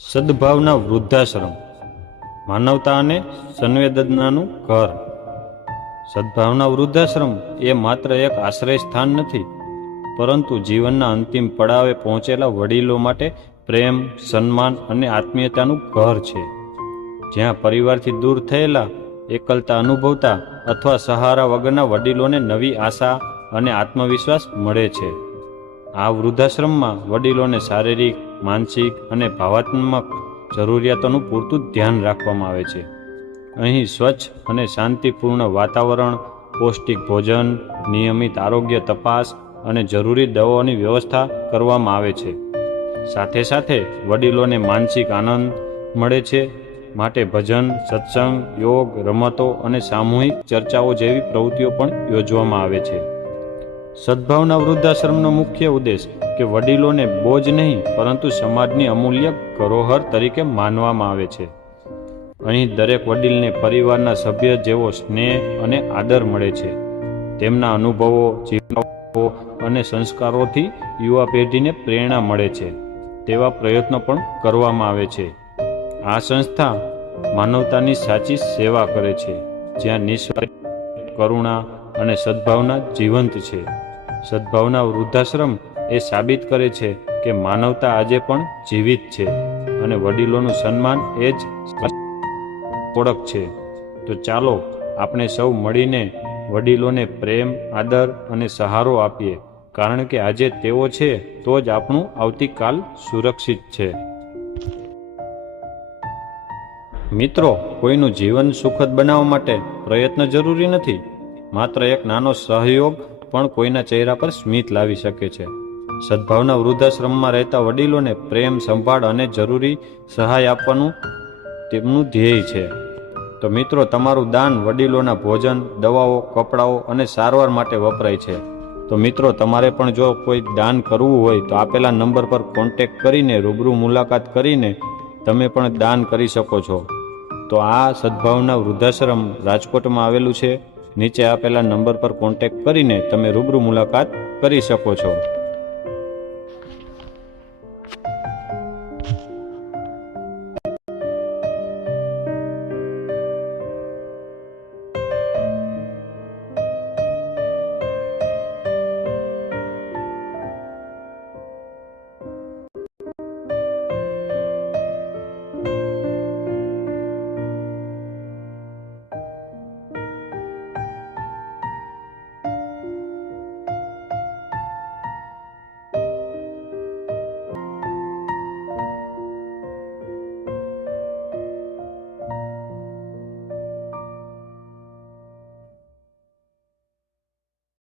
સદભાવના વૃદ્ધાશ્રમ માનવતા અને સંવેદનાનું ઘર. સદભાવના વૃદ્ધાશ્રમ એ માત્ર એક આશ્રય સ્થાન નથી, પરંતુ જીવનના અંતિમ પડાવે પહોંચેલા વડીલો માટે પ્રેમ, સન્માન અને આત્મીયતાનું ઘર છે, જ્યાં પરિવારથી દૂર થયેલા, એકલતા અનુભવતા અથવા સહારા વગરના વડીલોને નવી આશા અને આત્મવિશ્વાસ મળે છે. આ વૃદ્ધાશ્રમમાં વડીલોને શારીરિક, માનસિક અને ભાવનાત્મક જરૂરિયાતોનું પૂરતું ધ્યાન રાખવામાં આવે છે. અહીં સ્વચ્છ અને શાંતિપૂર્ણ વાતાવરણ, પૌષ્ટિક ભોજન, નિયમિત આરોગ્ય તપાસ અને જરૂરી દવાઓની વ્યવસ્થા કરવામાં આવે છે. સાથે સાથે વડીલોને માનસિક આનંદ મળે છે માટે ભજન, સત્સંગ, યોગ, રમતો અને સામૂહિક ચર્ચાઓ જેવી પ્રવૃત્તિઓ પણ યોજવામાં આવે છે. સદભાવના વૃદ્ધાશ્રમનો મુખ્ય ઉદ્દેશ કે વડીલોને બોજ નહીં, પરંતુ સમાજની અમૂલ્ય ધરોહર તરીકે માનવામાં આવે છે. અહીં દરેક વડીલને પરિવારના સભ્ય જેવો સ્નેહ અને આદર મળે છે. તેમના અનુભવો, જીવનો અને સંસ્કારોથી યુવા પેઢીને પ્રેરણા મળે છે તેવા પ્રયત્નો પણ કરવામાં આવે છે. આ સંસ્થા માનવતાની સાચી સેવા કરે છે, જ્યાં નિસ્વાર્થ કરુણા અને સદભાવના જીવંત છે. સદભાવના વૃદ્ધાશ્રમ એ સાબિત કરે છે કે માનવતા આજે પણ જીવિત છે અને વડીલોનું સન્માન એ જ ઓળખ છે. તો ચાલો આપણે સૌ મળીને વડીલોને પ્રેમ, આદર અને સહારો આપીએ, કારણ કે આજે તેઓ છે તો જ આપણું આવતીકાલ સુરક્ષિત છે. મિત્રો, કોઈનું જીવન સુખદ બનાવવા માટે પ્રયત્ન જરૂરી નથી. માત્ર એક નાનો સહયોગ પણ કોઈના ચહેરા પર સ્મિત લાવી શકે છે. સદભાવના વૃદ્ધાશ્રમમાં રહેતા વડીલોને પ્રેમ, સંભાળ અને જરૂરી સહાય આપવાનું તેમનું ધ્યેય છે. તો મિત્રો, તમારું દાન વડીલોના ભોજન, દવાઓ, કપડાઓ અને સારવાર માટે વપરાય છે. તો મિત્રો, તમારે પણ જો કોઈ દાન કરવું હોય તો આપેલા નંબર પર કોન્ટેક્ટ કરીને રૂબરૂ મુલાકાત કરીને તમે પણ દાન કરી શકો છો. તો આ સદભાવના વૃદ્ધાશ્રમ રાજકોટમાં આવેલું છે. નીચે આપેલા નંબર પર કોન્ટેક્ટ કરીને તમે રૂબરૂ મુલાકાત કરી શકો છો.